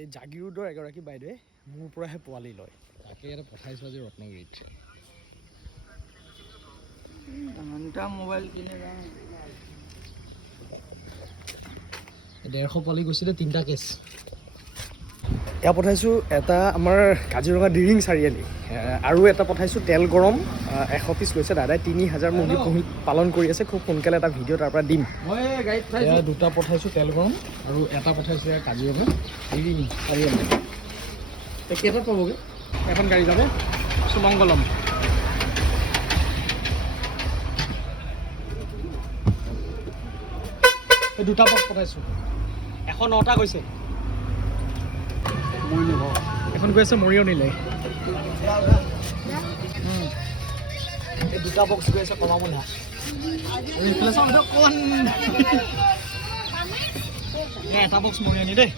এই জাগিৰোডৰ এগৰাকী বাইদেৱে মোৰ পৰাহে পোৱালি লয় তাকে ইয়াতে পঠাইছোঁ আজি ৰত্নগিৰিত মোবাইল কিনে 150 পোৱালি গৈছিলে 3টা কেছ এয়া পঠাইছোঁ এটা আমাৰ কাজিৰঙা ডিৰিং চাৰিআলি আৰু এটা পঠাইছোঁ তেল গৰম 100 পিচ লৈছে দাদাই 3000 মুৰ্গী পুহি পালন কৰি আছে খুব সোনকালে এটা ভিডিঅ' তাৰ পৰা দিম মই গাড়ীত এয়া দুটা পঠাইছোঁ তেল গৰম আৰু এটা পঠাইছোঁ এয়া কাজিৰঙা ডিৰিং চাৰিআলি কেইটাত পাবগৈ এখন গাড়ী যাব সুমংগলম এই দুটা বক্স পঠাইছোঁ 109টা গৈছে এখন গৈ আছে মৰিয়নি নিলে এই দুটা বক্স গৈ আছে কমামুনা এটা বক্স মৰিয়নি দেই